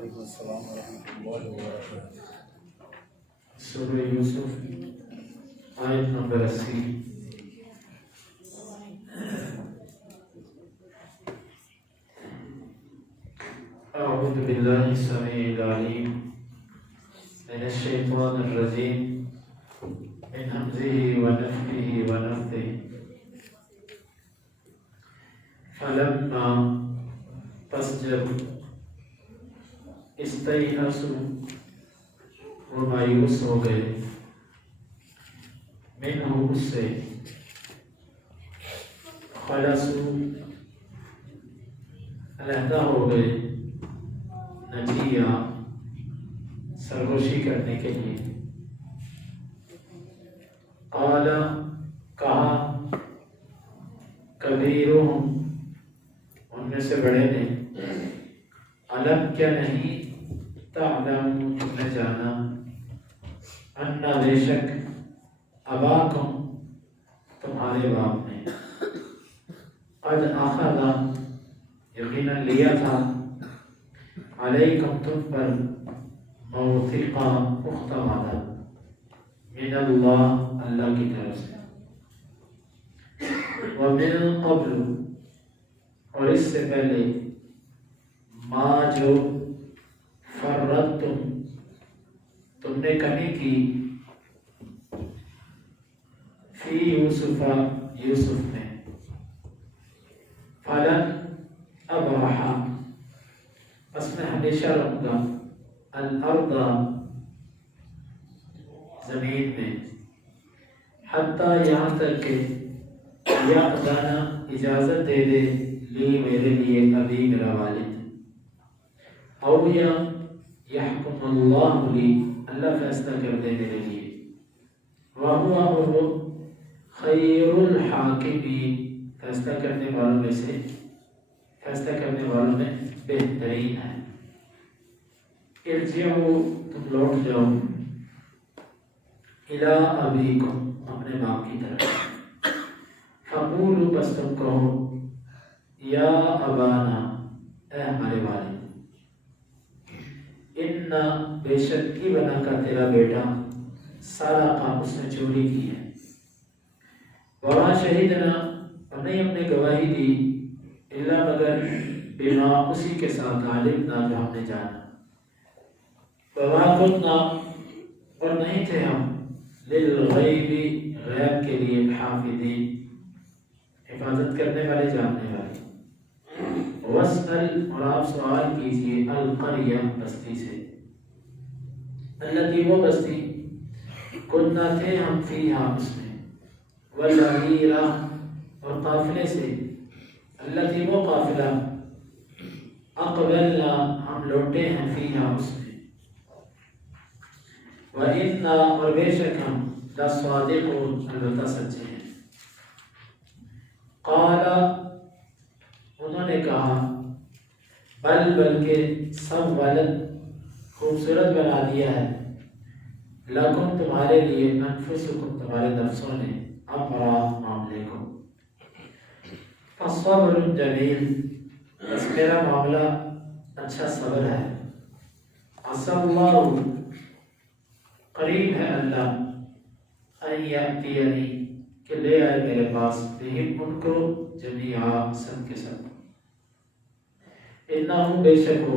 وعلیکم السلام ورحمۃ اللہ وبرکاتہ۔ سورہ یوسف آیت نمبر 80۔ اعوذ باللہ السمیع العلیم من الشیطان الرجیم من ہمزہ ونفخہ ونفثہ۔ فلما پس جب استیئسوا وہ مایوس ہو گئے، منہ اس سے، خلصوا علیحدہ ہو گئے، نجیہ سرگوشی کرنے کے لیے، قال کہا، کبیرہم ان میں سے بڑے نے، علم کیا نہیں، تعلم تم نے جانا، ان بے شک اباکم تمہارے باپ نے، قد اخذ یقینا لیا تھا، علیکم تم پر، موثقا پختہ وعدہ، من اللہ اللہ کی طرف سے، ومن قبل اور اس سے پہلے، ما جو فرطتم تم نے کمی کی، فی یوسف یوسف میں، فلن ابرح پس میں ہمیشہ رہوں گا، الارض زمین میں، حتیٰ یہاں تک کہ یأذن اجازت دے دے لی میرے لیے ابھی میرا والد، او یا یحکم اللہ لی اللہ فیصلہ کر دے میرے لیے، وہو اور وہ خیر الحاکمین فیصلہ کرنے والوں میں سے فیصلہ کرنے والوں میں بہترین ہے، ارجعوا تم لوٹ جاؤ، الی ابیکم اپنے باپ کی طرف، فقولوا بس تم کہو، یا ابانا اے ہمارے والد، ان بے شک کی بنا کا تیرا بیٹا، سارقہ اس نے چوری کی ہے، وما شہدنا اور نہیں ہم نے گواہی دی، الا مگر بما اسی کے ساتھ، علمنا جو ہم نے جانا، وما کننا اور نہیں تھے ہم، للغیب غیب کے لیے، حافظین حفاظت کرنے والے جاننے والے، واسأل اور آپ سوال کیجئے، القریہ بستی سے، التي وہ بستی، کننا تھے ہم فیہا اس میں، والعیرہ اور قافلے سے، التي وہ قافلہ، اقبلنا ہم لوٹے ہیں فیہا اس میں، وَإِنَّا اور بے شک ہم، لَصَادِقُونَ البتہ سچے ہیں، قال انہوں نے کہا، بلکہ سولت خوبصورت بنا دیا ہے، لکم تمہارے لیے، انفسکم تمہارے نفسوں نے، امرا معاملے کو، فصبر جمیل بس میرا معاملہ اچھا صبر ہے، عسى اللہ قریب ہے اللہ، ان یأتینی کہ لے آئے میرے پاس، بہم ان کو، جمیعا سب کے سب، انہو بے شک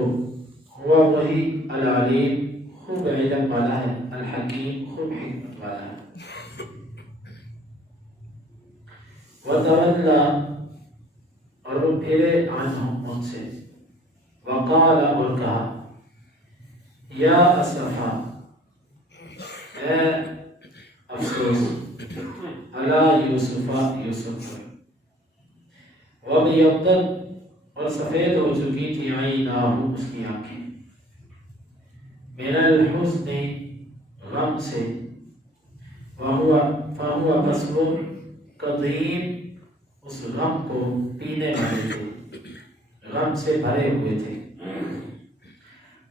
ہوا وہی، العلیم خوب علم والا ہے، الحکیم خوب حکمت والا ہے، وَتَوَلَّى اور وہ پھرے عنہم ان سے، وقال اور کہا، یا اسفا اے افسوس، علی یوسف یوسف پر، وَبِيَضَّتْ اور سفید ہو چکی تھی، عیناہ اس کی آنکھیں، من الحزن غم سے، فہو بس وہ، قدیم اس غم کو پینے والے تھے، غم سے بھرے ہوئے تھے،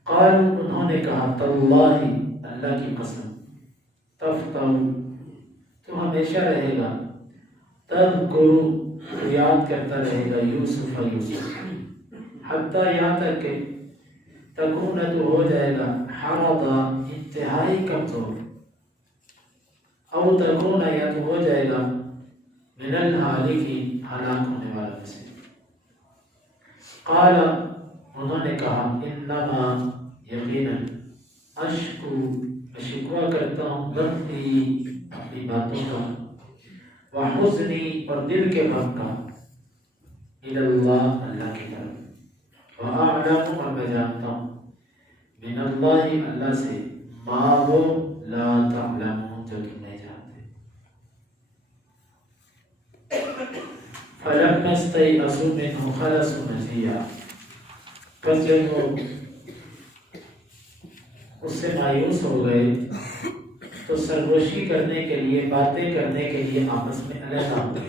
قالوا انہوں نے کہا، تاللہ اللہ کی قسم، تفتح تو ہمیشہ رہے گا، تذکر یاد کرتا رہے گا، یوسف یوسف، حتیٰ یہاں تک کہ تکون تو ہو جائے گا حرضا انتہائی کمزور، او تکون یا تو ہو جائے گا من الحالکین ہلاک ہونے والا میں سے۔ قال انہوں نے کہا انما یقیناً اشکو شکوہ کرتا ہوں بثی اپنی باتوں کا، وحزنی اور دل کے غم کا، الی اللہ اللہ کی طرف، واعلم اور میں جانتا ہوں من اللہ اللہ سے ما وہ لا تعلمون جو تم نہیں جانتے۔ فلما استيئسوا منه خلصوا نجيا، پس جب وہ اس سے مایوس ہو گئے تو سرگوشی کرنے کے لیے، باتیں کرنے کے لیے آپس میں علیحدہ ہو گئے۔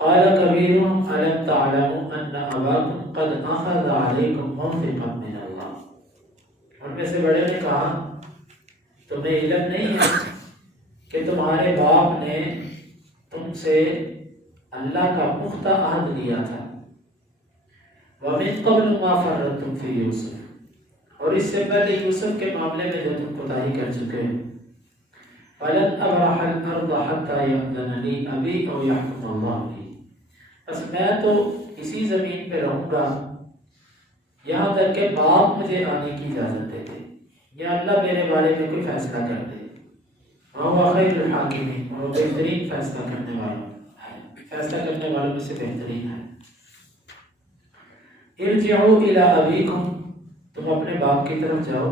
قال کبیرهم الم تعلموا ان اباکم قد اخذ علیکم موثقا من اللہ، ان میں سے بڑے نے کہا تمہیں علم نہیں ہے کہ تمہارے باپ نے تم سے اللہ کا پختہ عہد لیا تھا، وَمِن قَبْلُ مَا فَرَّطْتُمْ فِي يُوسُف، اور اس سے پہلے یوسف کے معاملے میں جو تم کوتاہی کر چکے ہیں، فَلَنْ أَبْرَحَ الْأَرْضَ حَتَّى يَأْذَنَ لِي أَبِي أَوْ يَحْكُمَ اللَّهُ لِي، بس میں تو اسی زمین پہ رہوں گا یہاں تک کہ باپ مجھے آنے کی اجازت دے دے یا اللہ میرے بارے میں کوئی فیصلہ کر دے، وَهُوَ خَيْرُ الْحَاكِمِينَ، اور وہ بہترین فیصلہ کرنے والوں میں سے بہترین ہے۔ ارجعوا الى ابیکم، تم اپنے باپ کی طرف جاؤ،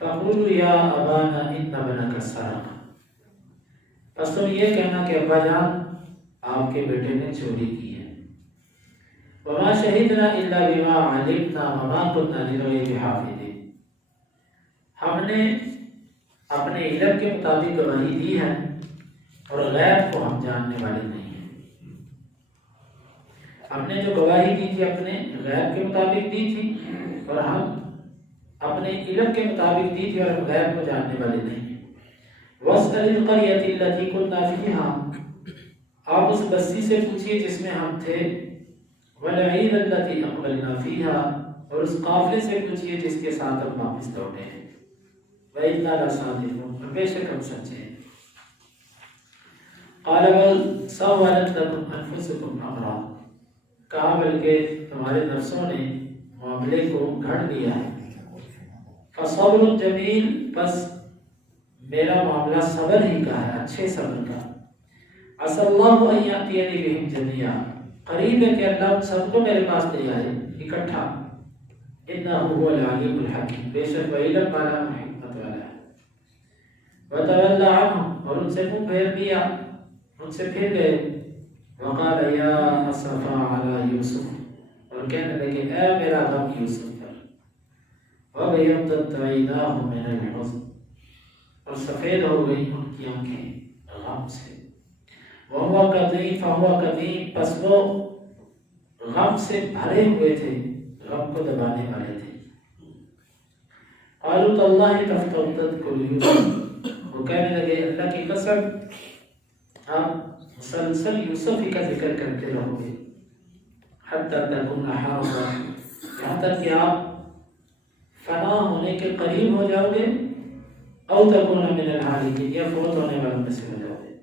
فقولوا یا ابانا ان ابنک سرق، بس تم یہ کہنا کہ ابا جان آپ کے بیٹے نے چوری کی ہے، وما شہدنا الا بما علمنا وما كنا للغیب حافظین، ہم نے اپنے علم کے مطابق گواہی دی ہے اور غیب کو ہم جاننے والے نہیں ہیں۔ ہم نے جو گواہی دی تھی اپنے غیب کے مطابق دی تھی، اور ہم اپنے علم کے مطابق دی تھی اور ہم غیب کو جاننے والے نہیں ہیں۔ وَاسْأَلِ الْقَرْيَةِ الَّتِي كُنَّا فِيهَا، آپ اس بستی سے پوچھئے جس میں ہم تھے، وَالْعِيرَ الَّتِي أَقْبَلْنَا فِيهَا، اور اس قافلے سے پوچھئے جس کے ساتھ ہم واپس لوٹے ہیں، وَإِنَّا لَصَادِقُونَ، اور بے شک ہم سچے ہیں۔ قَالَ بَلْ سَوَّلَتْ لَكُمْ أَنفُسُكُمْ أَمْرًا، کہا بلکہ تمہارے نفسوں نے معاملے کو گھڑ لیا ہے، فَصَبْرٌ جَمِيلٌ، بس میرا معاملہ صبر ہی کا ہے، اچھے صبر کا، عَسَى اللَّهُ أَن يَأْتِيَنِي بِهِمْ جَمِيعًا، قریب ہے کہ اللہ ان سب کو میرے پاس لے آئے اکٹھا، إِنَّهُ هُوَ الْعَلِيمُ الْحَكِيمُ، بے شک وہ علم والا اور حکمت والا ہے۔ وَتَوَلَّ عَنْهُمْ، اور ان سے منہ پھیر لیا، ان سے پھر گئے، وقال یا اسفا علی یوسف، اور کہنے لگے اے میرا غم یوسف پر، وَبَيَضَّتْ عَيْنَاهُ مِنَ الْحُزْنِ، اور سفید ہو گئی ان کی آنکھیں غم سے، وَهُوَ كَظِيمٌ فَهُوَ كَظِيمٌ، پس وہ غم سے بھرے ہوئے تھے، غم کو دبانے والے تھے۔ قَالُوا تَاللَّهِ تَفْتَأُ تَذْكُرُ يُوسُف، وہ کہنے لگے اللہ کی قسم آپ مسلسل یوسف ہی کا ذکر کرتے رہو گے، حتی تکون حرضا، یہاں تک کہ آپ فنا ہونے کے قریب ہو جاؤ گے، او تکون من الحالکین، یا فوت ہونے والوں میں سے ہو جاؤ گے۔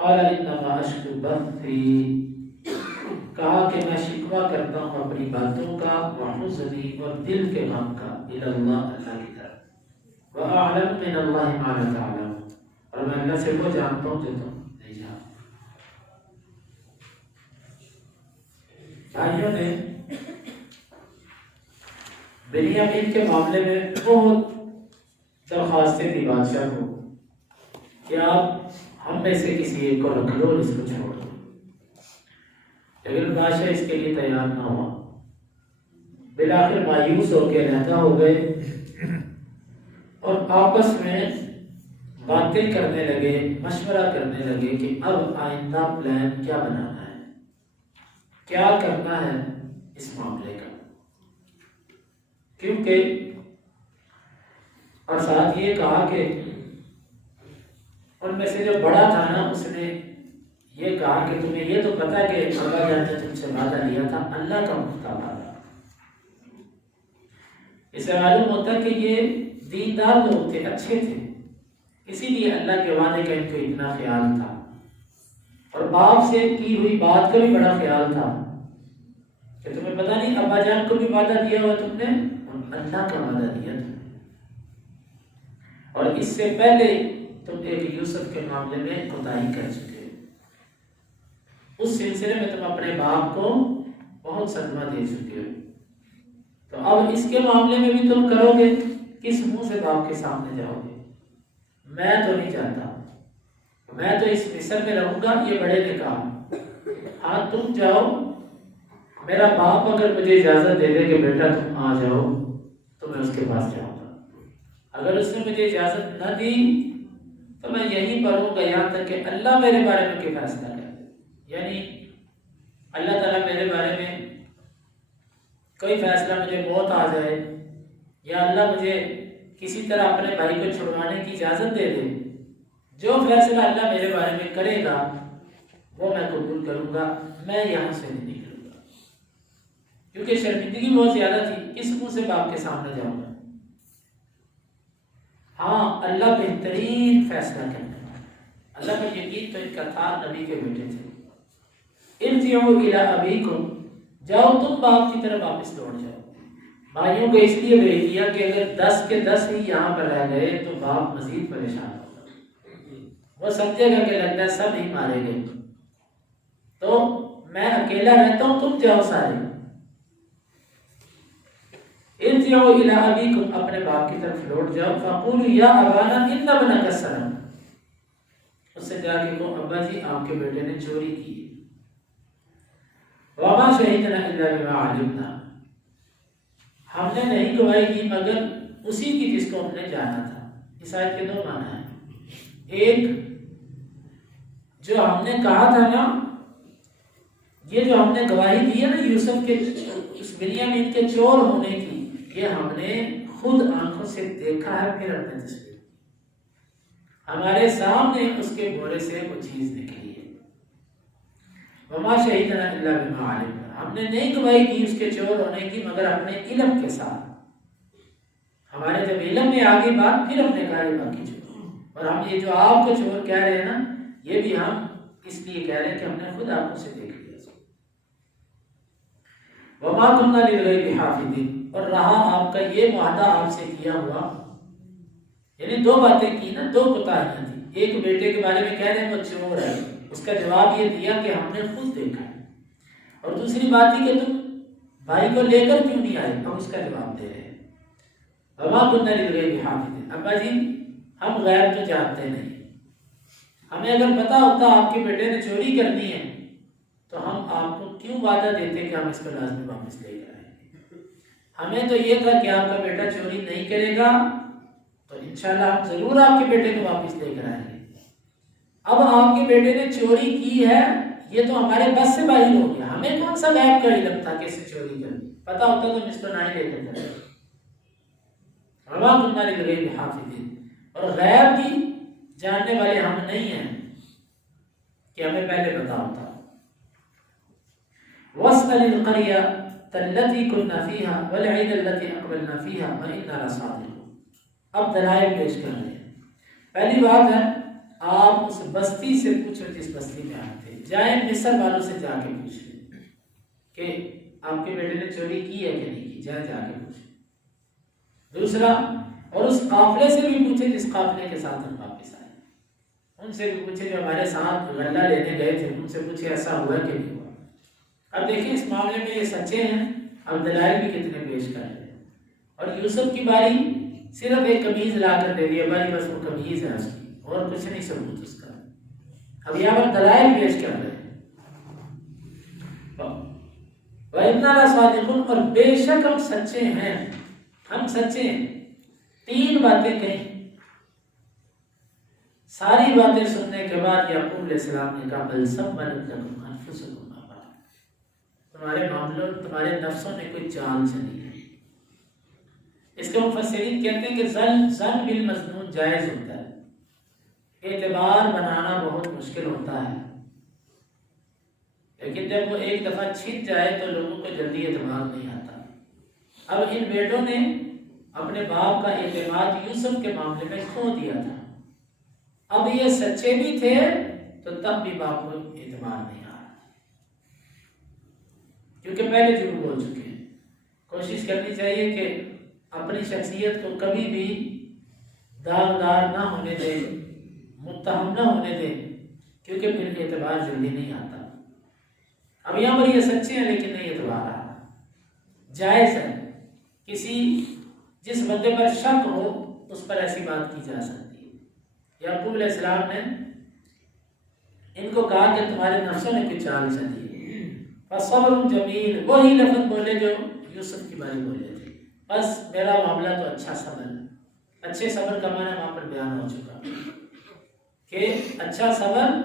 قال انما اشکو بثی، کہا کہ میں شکوہ کرتا ہوں اپنی باتوں کا، وحزنی اور دل کے غم کا، الی اللہ اللہ کی طرف، واعلم من اللہ ما لا تعلمون، اور میں اللہ سے وہ جانتا ہوں جو تم نہیں جانتے۔ بھائیوں نے بنیامین کے معاملے میں بہت درخواستیں دی بادشاہ کو کہ آپ ہم میں سے کسی ایک کو رکھ لو اور اس کو چھوڑ دو، لیکن بادشاہ اس کے لیے تیار نہ ہوا۔ بالآخر مایوس ہو کے علیحدہ ہو گئے اور آپس میں باتیں کرنے لگے، مشورہ کرنے لگے کہ اب آئندہ پلان کیا بنانا ہے، کیا کرنا ہے اس معاملے کا، کیونکہ اور ساتھ یہ کہا کہ ان میں سے جو بڑا تھا نا، اس نے یہ کہا کہ تمہیں یہ تو پتا کہ ابا جان نے تم سے وعدہ لیا تھا اللہ کا مختار وعدہ، اس سے معلوم ہوتا ہے کہ یہ دیندار لوگ تھے، اچھے تھے، اسی لیے اللہ کے وعدے کا ان کو اتنا خیال تھا، اور باپ سے کی ہوئی بات کا بھی بڑا خیال تھا کہ تمہیں پتہ نہیں ابا جان کو بھی وعدہ دیا ہوا تم نے، اور اللہ کا وعدہ دیا تم نے، اور اس سے پہلے تم ایک یوسف کے معاملے میں کوتاہی کر چکے ہو، اس سلسلے میں تم اپنے باپ کو بہت صدمہ دے چکے ہو، تو اب اس کے معاملے میں بھی تم کرو گے، کس منہ سے باپ کے سامنے جاؤ گے؟ میں تو نہیں چاہتا، میں تو اس مصر میں رہوں گا، یہ بڑے نے کہا، ہاں تم جاؤ، میرا باپ اگر مجھے اجازت دے دے کہ بیٹا تم آ جاؤ تو میں اس کے پاس جاؤں گا، اگر اس نے مجھے اجازت نہ دی تو میں یہیں پر ہوں گا یہاں تک کہ اللہ میرے بارے میں کوئی فیصلہ کرے، یعنی اللہ تعالیٰ میرے بارے میں کوئی فیصلہ، مجھے موت آ جائے یا اللہ مجھے کسی طرح اپنے بھائی کو چھڑوانے کی اجازت دے دے، جو فیصلہ اللہ میرے بارے میں کرے گا وہ میں قبول کروں گا، میں یہاں سے نہیں نکلوں گا، کیونکہ شرمندگی بہت زیادہ تھی، کس منہ سے باپ کے سامنے جاؤں گا۔ ہاں اللہ بہترین فیصلہ کرنے والا، اللہ کا یقین تو ان کا تھا، نبی کے بیٹے تھے۔ ارجعوا الی ابیکم، جاؤ تم باپ کی طرف واپس لوٹ جاؤ۔ بھائیوں کو اس لیے بھیج دیا کہ اگر 10 کے 10 ہی یہاں پر رہ گئے تو باپ مزید پریشان ہوگا، وہ سمجھے گا کہ لگتا ہے سب ہی مارے گئے، تو میں اکیلا رہتا ہوں، تم جاؤ سارے۔ ارجعوا الی ابیکم، اپنے باپ کی طرف لوٹ جاؤ، فقولوا یا ابانا ان ابنک سرق، اس سے جا کے کہو ابا جی آپ کے بیٹے نے چوری کی، وما شہدنا الا بما علمنا، ہم نے نہیں گواہی دی مگر اسی کی جس کو ہم نے جانا تھا۔ اس آیت کے دو معنی ہیں، ایک جو ہم نے کہا تھا نا، یہ جو ہم نے گواہی دی ہے نا یوسف کے اس بنیامین کے چور ہونے کی، یہ ہم نے خود آنکھوں سے دیکھا ہے، پھر اپنے تصویر ہمارے سامنے اس کے بورے سے وہ چیز نکلی ہے۔ وما شہدنا الا بما علمنا، ہم نے نہیں گواہی دی اس کے چور ہونے کی مگر اپنے علم کے ساتھ، ہمارے جب علم میں آگے بات پھر ہم نے کہا یہ باقی چور، اور ہم یہ جو آپ کو چور کہہ رہے ہیں نا، یہ بھی ہم اس لیے کہہ رہے ہیں کہ ہم نے خود آنکھوں سے دیکھ لیا۔ وما كنا للغیب حافظین، اور رہا آپ کا یہ معاہدہ آپ سے کیا ہوا، یعنی دو باتیں کی نا، دو کوتاہیاں تھی، ایک بیٹے کے بارے میں کہہ رہے ہیں وہ چور ہے، اس کا جواب یہ دیا کہ ہم نے خود دیکھا ہے، اور دوسری بات ہی کہ تم بھائی کو لے کر کیوں نہیں آئے، ہم اس کا جواب دے رہے ہیں۔ وما كنا للغیب حافظین، ابا جی ہم غیب تو جانتے نہیں، ہمیں اگر پتا ہوتا آپ کے بیٹے نے چوری کرنی ہے تو ہم آپ کو کیوں وعدہ دیتے کہ ہم اس کو لازمی واپس لے کر آئیں گے، ہمیں تو یہ تھا کہ آپ کا بیٹا چوری نہیں کرے گا تو انشاءاللہ ہم ضرور آپ کے بیٹے کو واپس لے کر آئیں گے، اب آپ کے بیٹے نے چوری کی ہے یہ تو ہمارے بس سے باہر ہو گیا، ہمیں کون سا غیب کا علم تھا کہ اسے چوری کرنی، پتا ہوتا تو ہم اس کو نہ ہی لے کر جاتے۔ وما كنا للغیب حافظین، اور غیب کی جاننے والے ہم نہیں ہیں کہ ہمیں پہلے پتا ہوتا۔ وَاسْأَلِ الْقَرْيَةَ الَّتِي كُنَّا فِيهَا وَالْعِيدَ الَّتِي أَقْبَلْنَا فِيهَا وَإِنَّا لَصَادِقُونَ، اب دلائل پیش کر رہے ہیں۔ پہلی بات ہے آپ اس بستی سے پوچھو جس بستی میں آئے تھے، جائیں مصر والوں سے جا کے پوچھ لیں کہ آپ کے بیٹے نے چوری کی ہے کہ نہیں کی، جائیں جا کے پوچھیں۔ دوسرا، اور اس قافلے سے بھی پوچھے جس قافلے کے ساتھ ہم واپس آئے، ان سے بھی پوچھے جو ہمارے ساتھ غلہ لینے گئے تھے، ان سے پوچھے ایسا ہوا کہ نہیں ہوا۔ اب دیکھیں اس معاملے میں یہ سچے ہیں، اب دلائل بھی کتنے پیش کر رہے ہیں، اور یوسف کی باری صرف ایک قمیض لا کر دے دیا، بھائی بس وہ قمیض ہے اس کی، اور کچھ نہیں ثبوت اس کا، اب یہاں پر دلائل پیش کر رہے ہیں۔ وَإِنَّا لَصَادِقُونَ، اور بے شک ہم سچے ہیں، ہم سچے ہیں۔ تین باتیں کہیں، ساری باتیں سننے کے بعد یعقوب علیہ السلام نے کہا بل سولت لکم انفسکم امرا، تمہارے معاملوں تمہارے نفسوں نے کوئی چال چلی ہے۔ اس کے مفسرین کہتے ہیں کہ ظن بالمظنون جائز ہوتا ہے، اعتبار بنانا بہت مشکل ہوتا ہے، لیکن جب وہ ایک دفعہ چھن جائے تو لوگوں کو جلدی اعتبار نہیں آتا۔ اب ان بیٹوں نے اپنے باپ کا اعتماد یوسف کے معاملے میں کھو دیا تھا. اب یہ سچے بھی تھے تو تب بھی باپ کو اعتماد نہیں آ رہا کیونکہ پہلے جھوٹ بول چکے ہیں. کوشش کرنی چاہیے کہ اپنی شخصیت کو کبھی بھی داغدار نہ ہونے دے، متہم نہ ہونے دے، کیونکہ پھر اعتبار جلدی نہیں آتا. اب یہاں پر یہ سچے ہیں لیکن نہیں اعتبار آ رہا. جائز ہے کسی جس بندے پر شک ہو اس پر ایسی بات کی جا سکتی ہے. یعقوب علیہ السلام نے ان کو کہا کہ تمہارے نفسوں نے کچھ چال چلی ہے. فصبر جمیل، وہی لفظ بولے جو یوسف کی باری بولے تھے. بس میرا معاملہ تو اچھا صبر ہے. اچھے صبر کا معنی وہاں پر بیان ہو چکا کہ اچھا صبر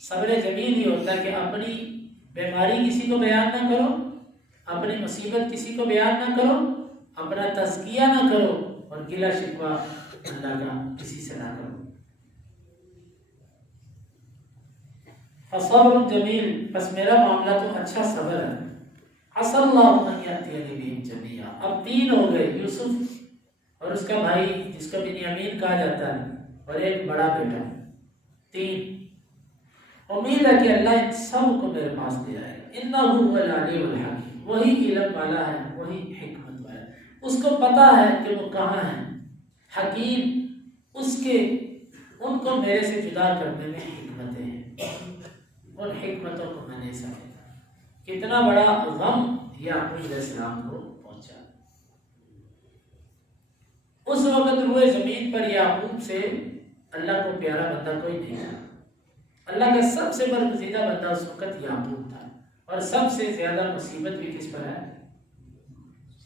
صبر جمیل ہی ہوتا ہے کہ اپنی بیماری کسی کو بیان نہ کرو، اپنی مصیبت کسی کو بیان نہ کرو، اپنا تزکیہ نہ کرو اور گلہ شکوہ اللہ کا کسی سے نہ کرو. فصبر جمیل، بس میرا معاملہ تو اچھا صبر ہے. عسى الله ان ياتيني بهم جميعا. اب 3 ہو گئے، یوسف اور اس کا بھائی جس کو بنیامین کہا جاتا ہے اور ایک بڑا بیٹا. 3. امید ہے کہ اللہ ان سب کو میرے پاس لے آئے. انہ هو العلیم الحکیم، وہی علم والا ہے، وہی حکمت والا ہے. اس کو پتا ہے کہ وہ کہاں ہے. حکیم، اس کے ان کو میرے سے جدا کرنے میں حکمتیں ہیں، ان حکمتوں کو میں نہیں سمجھتا. کتنا بڑا غم یعقوب علیہ السلام کو پہنچا. اس وقت روئے زمین پر یعقوب سے اللہ کو پیارا بندہ کوئی نہیں تھا. اللہ کا سب سے برگزیدہ بندہ اس وقت یعقوب تھا، اور سب سے زیادہ مصیبت بھی کس پر ہے؟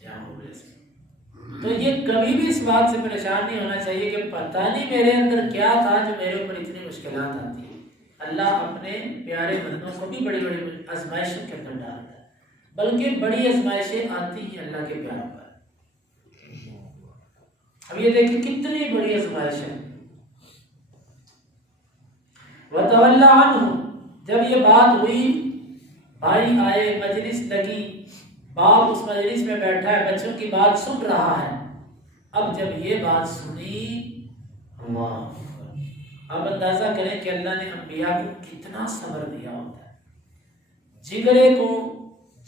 یعقوب علیہ السلام. تو یہ کبھی بھی اس بات سے پریشان نہیں ہونا چاہیے کہ پتہ نہیں میرے اندر کیا تھا جو میرے اوپر اتنی مشکلات آتی ہیں. اللہ اپنے پیارے بندوں کو بھی بڑی بڑی آزمائشوں کے اندر ڈالتا ہے، بلکہ بڑی آزمائشیں آتی ہیں اللہ کے پیاروں پر. اب یہ دیکھیں کتنی بڑی آزمائش ہے. وَتَوَلَّ عَنْهُ، جب یہ بات ہوئی، بھائی آئے، مجلس لگی، باپ اس مجلس میں بیٹھا ہے، بچوں کی بات سن رہا ہے. اب جب یہ بات سنی، اللہ، اب اندازہ کریں کہ اللہ نے انبیاء کو کتنا صبر دیا ہوتا ہے.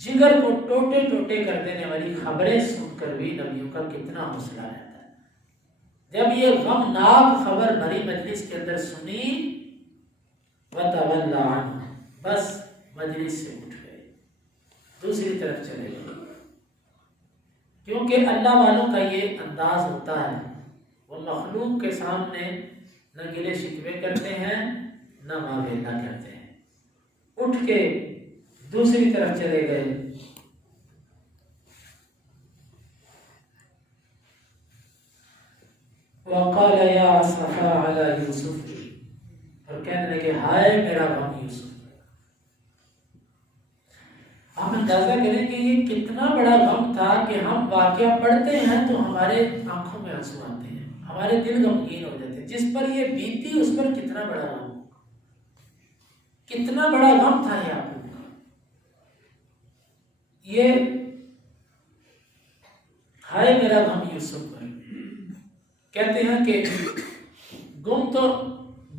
جگر کو ٹوٹے ٹوٹے کر دینے والی خبریں سن کر بھی نبیوں کا کتنا حوصلہ رہتا ہے. جب یہ غمناک خبر بھری مجلس کے اندر سنی، وَتَوَلَّ عَنْهُ، بس مجلس سے اٹھ گئے، دوسری طرف چلے گئے. کیونکہ اللہ والوں کا یہ انداز ہوتا ہے، وہ مخلوق کے سامنے نہ گلے شکوے کرتے ہیں نہ معاملہ کرتے ہیں. اٹھ کے دوسری طرف چلے گئے. وَقَالَ يَا أَسَفَا عَلَى يُوسُف، اور کہنے لگے ہائے میرا غم یوسف. آپ اندازہ کریں کہ یہ کتنا بڑا غم تھا کہ ہم واقعہ پڑھتے ہیں تو ہمارے آنکھوں میں آنسو آتے ہیں، ہمارے دل غمگین ہو جاتے ہیں. جس پر یہ بیتی اس پر کتنا بڑا غم، کتنا بڑا غم تھا یعقوب کا. یہ ہائے میرا غم یوسف پر. کہتے ہیں کہ گم تو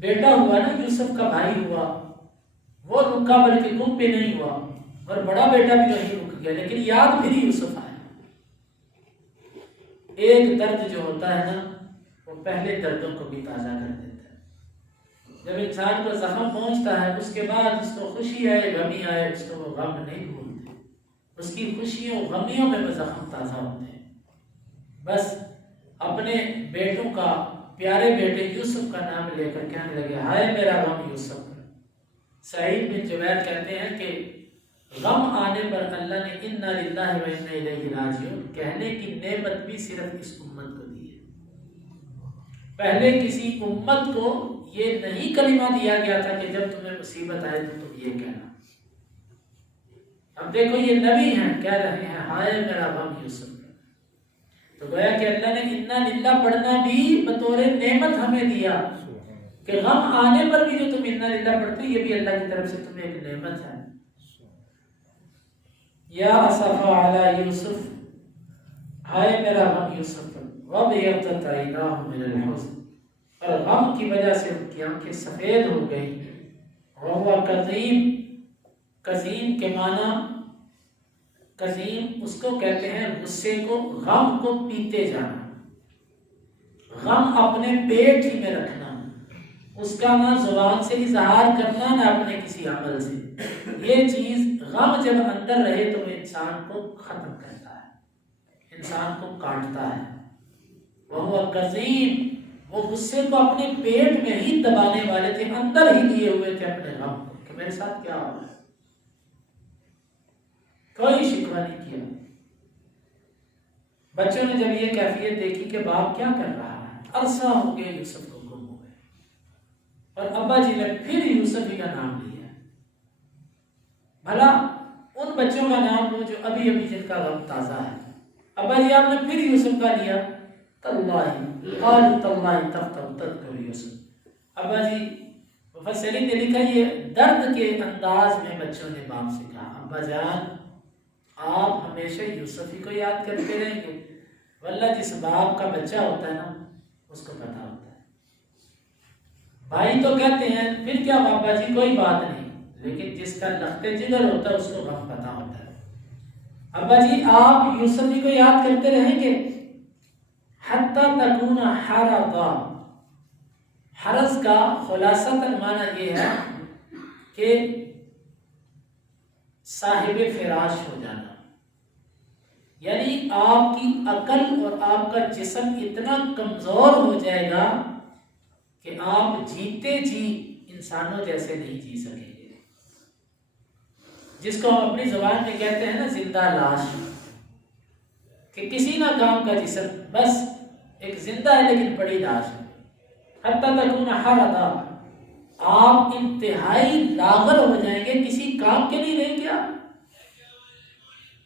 بیٹا ہوا نا، یوسف کا بھائی ہوا، وہ رکا بلکہ گم بھی نہیں ہوا، اور بڑا بیٹا بھی وہیں رک گیا، لیکن یاد پھر یوسف آیا. ایک درد جو ہوتا ہے نا وہ پہلے دردوں کو بھی تازہ کر دیتا ہے. جب انسان کو زخم پہنچتا ہے اس کے بعد اس کو خوشی آئے غمی آئے اس کو وہ غم نہیں بھولتے، اس کی خوشیوں غمیوں میں وہ زخم تازہ ہوتے ہیں. بس اپنے بیٹوں کا، پیارے بیٹے یوسف کا نام لے کر کہنے لگے ہائے میرا غم یوسف. سعید بن جبیر کہتے ہیں کہ غم آنے پر اللہ نے انا للہ و انا الیہ راجعون کہنے کی نعمت بھی صرف اس امت کو دی ہے. پہلے کسی امت کو یہ نہیں کلمہ دیا گیا تھا کہ جب تمہیں مصیبت آئے تو تم یہ کہنا. اب دیکھو یہ نبی ہیں کہہ رہے ہیں ہائے میرا غم یوسف. تو گویا کہ اللہ نے انا للہ پڑھنا بھی بطور نعمت ہمیں دیا کہ غم آنے پر بھی جو تم انا للہ پڑھتے ہو یہ بھی اللہ کی طرف سے تمہیں ایک نعمت ہے. یا اسفا علی یوسف، ہائے میرا غم یوسف پر. وَابْيَضَّتْ عَيْنَاهُ مِنَ الْحُزْنِ، اور غم کی وجہ سے ان کی آنکھیں سفید ہو گئی. وَهُوَ كَظِيمٌ، کظیم کے معنی، کظیم اس کو کہتے ہیں غصے کو، غم کو پیتے جانا، غم اپنے پیٹ ہی میں رکھنا، اس کا نہ زبان سے اظہار کرنا نہ اپنے کسی عمل سے. یہ چیز غم جب اندر رہے تو وہ انسان کو ختم کرتا ہے، انسان کو کاٹتا ہے. وہ کظیم، وہ غصے کو اپنے پیٹ میں ہی دبانے والے تھے، اندر ہی لیے ہوئے تھے اپنے غم کو کہ میرے ساتھ کیا ہو رہا ہے. کوئی شکوہ نہیں کیا. بچوں نے جب یہ کیفیت دیکھی کہ باپ کیا کر رہا ہے، عرصہ ہو گیا یوسف کو گم ہو گئے، اور ابا جی نے پھر یوسف ہی کا نام لیا. بھلا ان بچوں کا نام لو جو ابھی ابھی جن کا غم تازہ ہے. ابا جی آپ نے پھر یوسف کا لیا. تاللہ قالوا تاللہ تذکر یوسف. ابا جی مفسرین نے لکھا یہ درد کے انداز میں بچوں نے باپ سے کہا ابا جان آپ ہمیشہ یوسف ہی کو یاد کرتے رہیں گے. واللہ جس باپ کا بچہ ہوتا ہے نا اس کو پتا ہوتا ہے. بھائی تو کہتے ہیں پھر کیا بابا جی کوئی بات نہیں، لیکن جس کا لخت جگر ہوتا ہے اس کو غم پتا ہوتا ہے. ابا جی آپ یوسف ہی کو یاد کرتے رہیں گے حتی تکون حرضا. حرض کا خلاصتاً معنی یہ ہے کہ صاحب فراش ہو جانا، یعنی آپ کی عقل اور آپ کا جسم اتنا کمزور ہو جائے گا کہ آپ جیتے جی انسانوں جیسے نہیں جی سکیں گے. جس کو ہم اپنی زبان میں کہتے ہیں نا زندہ لاش، کہ کسی نہ کام کا جسم، بس ایک زندہ ہے لیکن بڑی لاش ہے. حتی تکون حرضا، آپ انتہائی لاغر ہو جائیں گے، کسی کام کے نہیں رہیں گے آپ.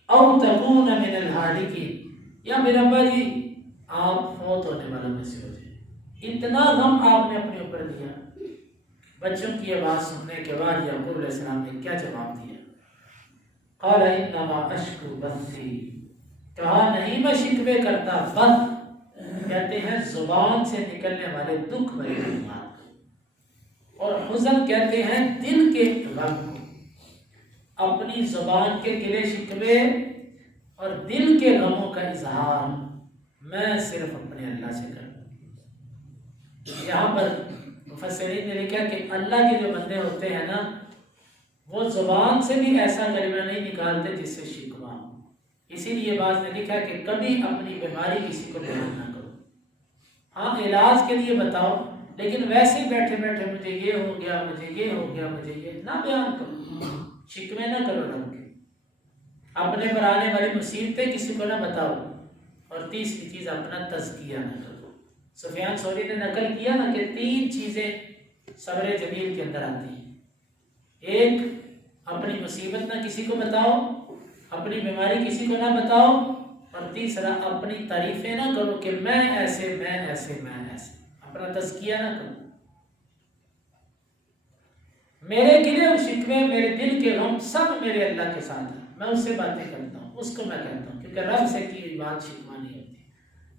او تکون من الہالکین، یا میرے ابا جی آپ فوت ہونے والوں میں سے ہو جائیں. اتنا غم آپ نے اپنے اوپر دیا. بچوں کی یہ بات سننے کے بعد یعقوب علیہ السلام نے کیا جواب دیا؟ قال انما اشکو بثی، کہا نہیں میں شکوے کرتا. بث کہتے ہیں زبان سے نکلنے والے دکھ بھرے بات، اور حزن کہتے ہیں دل کے غم کو. اپنی زبان کے گلے شکوے اور دل کے غموں کا اظہار میں صرف اپنے اللہ سے کروں. یہاں پر مفسرین نے لکھا کہ اللہ کے جو بندے ہوتے ہیں نا وہ زبان سے بھی ایسا کلمہ نہیں نکالتے جس سے شکوہ ہو. اسی لیے بعض نے لکھا کہ کبھی اپنی بیماری کسی کو بیان نہ کرو. ہاں علاج کے لیے بتاؤ، لیکن ویسے ہی بیٹھے بیٹھے مجھے یہ ہو گیا، مجھے یہ ہو گیا، مجھے یہ نہ بیان کرو. شکوے نہ کرو رب کے. اپنے پر آنے والی مصیبتیں کسی کو نہ بتاؤ. اور تیسری چیز اپنا تزکیہ نہ کرو. سفیان ثوری نے نقل کیا نا کہ 3 چیزیں صبر جمیل کے اندر آتی ہیں. ایک، اپنی مصیبت نہ کسی کو بتاؤ، اپنی بیماری کسی کو نہ بتاؤ، اور تیسرا اپنی تعریفیں نہ کرو کہ میں ایسے میں ایسے میں ایسے. اپنا تزکیہ نہ کرو. میرے گلے اور شکوے، میرے دل کے غم سب میرے اللہ کے ساتھ ہیں. میں اس سے باتیں کرتا ہوں، اس کو میں کہتا ہوں، کیونکہ رب سے کی ہوئی بات شکوہ نہیں ہوتی.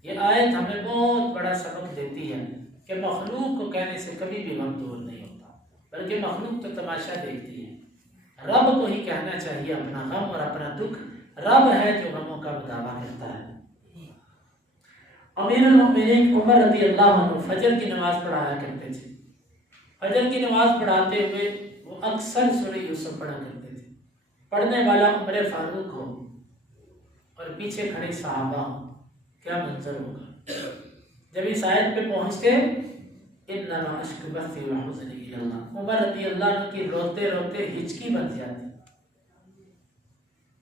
یہ آیت ہمیں بہت بڑا سبق دیتی ہے کہ مخلوق کو کہنے سے کبھی بھی غم دور نہیں ہوتا، بلکہ مخلوق تو تماشا دیکھتی ہے. رب کو ہی کہنا چاہیے اپنا غم اور اپنا دکھ. رب ہے جو غموں کا مداوع کرتا ہے. امیر المؤمنین عمر رضی اللہ عنہ فجر کی نماز پڑھایا کرتے تھے. فجر کی نماز پڑھاتے ہوئے وہ اکثر سورہ یوسف پڑھا کرتے تھے. پڑھنے والا عمر فاروق ہو اور پیچھے کھڑے صحابہ ہوں، کیا منظر ہوگا. جب اس آیت پہ پہنچتے انما اشکو بثی وحزنی الی اللہ، عمر رضی اللہ عنہ کی روتے روتے ہچکی بن جاتی.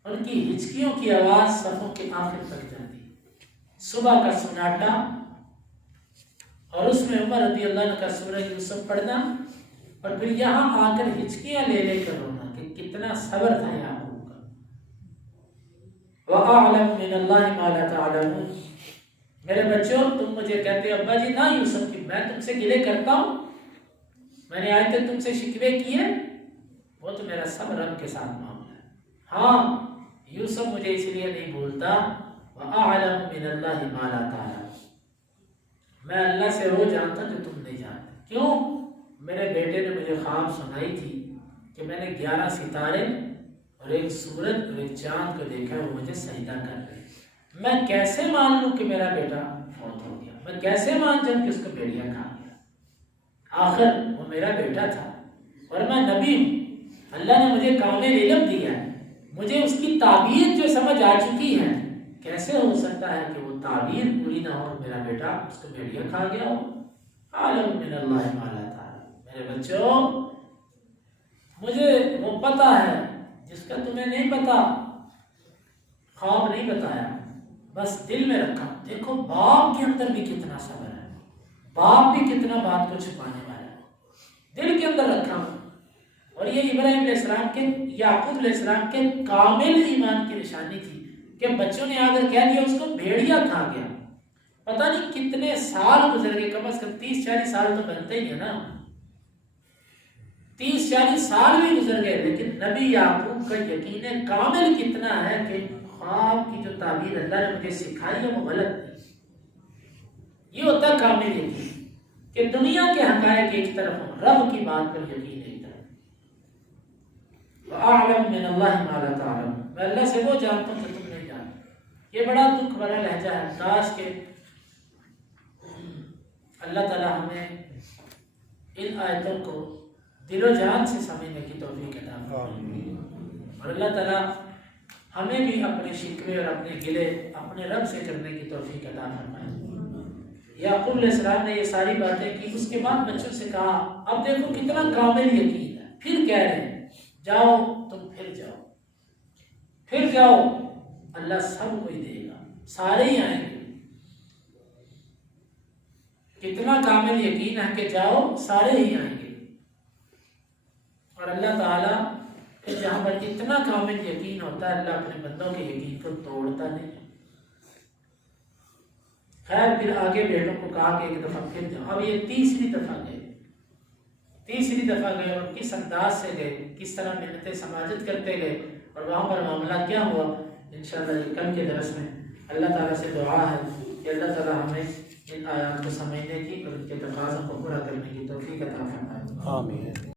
ان کی ہچکیوں کی آواز صفوں کے آخر تک جاتی. صبح کا سناٹا اور اس میں عمر رضی اللہ عنہ کا سورہ یوسف پڑھنا، اور پھر یہاں آ کر ہچکیاں لے لے کر رونا کہ کتنا صبر تھا یعقوب کا. وَأَعْلَمُ مِنَ اللَّهِ مَا لَا تَعْلَمُونَ. میرے بچوں تم مجھے کہتے ابا جی نہ یوسف کی، میں تم سے گلے کرتا ہوں، میں نے آج تک تم سے شکوے کیے، وہ تو میرا سب رب کے ساتھ معاملہ ہے. ہاں یوسف مجھے اس لیے نہیں بولتا وَأَعْلَمُ مِنَ اللَّهِ مَا لَا تَعْلَمُونَ. میں اللہ سے وہ جانتا جو تم نہیں جانتے. کیوں؟ میرے بیٹے نے مجھے خواب سنائی تھی کہ میں نے 11 ستارے اور ایک سورج اور ایک چاند کو دیکھا، وہ مجھے سجدہ کر رہے. میں کیسے مان لوں کہ میرا بیٹا فوت ہو گیا؟ میں کیسے مان جاؤں کہ اس کو بھیڑیا کھا گیا؟ آخر وہ میرا بیٹا تھا اور میں نبی ہوں. اللہ نے مجھے کامل علم دیا ہے، مجھے اس کی تعبیر جو سمجھ آ چکی ہے. کیسے ہو سکتا ہے کہ وہ تعبیر پوری نہ ہو اور میرا بیٹا اس کو بھیڑیا کھا گیا ہو؟ عالم من اللہ ما لا تعلم. میرے بچوں، مجھے وہ پتہ ہے جس کا تمہیں نہیں پتا. خواب نہیں بتایا، بس دل میں رکھا. دیکھو باپ کے اندر بھی کتنا صبر ہے، باپ بھی کتنا بات کو چھپانے والا ہے. دل کے اندر رکھا. اور یہ ابراہیم علیہ السلام کے، یعقوب علیہ السلام کے کامل ایمان کی نشانی تھی کہ بچوں نے آ کر کہہ دیا اس کو بھیڑیا کھا گیا. پتہ نہیں کتنے سال گزر گئے، کم از کم 30-40 سال تو بنتے ہی ہیں نا. 30-40 سال بھی گزر گئے، لیکن نبی یعقوب کا یقین کامل کتنا ہے کہ خواب کی جو تعبیر اللہ نے مجھے سکھائی ہے وہ غلط نہیں. یہ ہوتا ہے کامل یقین کہ دنیا کے حقائق ایک طرف ہوں، رب کی بات پر یقین ایک طرف. وَأَعْلَمُ مِنَ اللَّهِ مَا لَا تَعْلَمُونَ. میں اللہ سے وہ جانتا ہوں کہ تم نہیں جانتے. یہ بڑا دکھ بھرا لہجہ ہے. کاش کہ اللہ تعالیٰ ہمیں ان آیتوں کو دل و جان سے سمجھنے کی توفیق عطا فرمائے، اور اللہ تعالیٰ ہمیں بھی اپنے شکوے اور اپنے گلے اپنے رب سے کرنے کی توفیق عطا فرمائے. یعقوب علیہ السلام نے یہ ساری باتیں کی. اس کے بعد بچوں سے کہا، اب دیکھو کتنا کامل یقین ہے. پھر کہہ رہے ہیں جاؤ، تم پھر جاؤ، پھر جاؤ، اللہ سب کو ہی دے گا، سارے ہی آئیں گے. کتنا کامل یقین ہے کہ جاؤ سارے ہی آئیں گے. اور اللہ تعالیٰ پھر جہاں پر اتنا کامل یقین ہوتا ہے، اللہ اپنے بندوں کے یقین کو توڑتا نہیں. خیر پھر آگے بیٹوں کو کہا کہ ایک دفعہ پھر جاؤ. اب یہ تیسری دفعہ گئے اور کس انداز سے گئے، کس طرح محنت سماجت کرتے گئے اور وہاں پر معاملہ کیا ہوا، انشاءاللہ کل کے درس میں اللہ تعالیٰ سے دعا ہے کہ اللہ تعالیٰ ہمیں ان آیات کو سمجھنے کی اور ان کے تقاضوں کو پورا کرنے کی توفیق عطا فرمائے. آمین.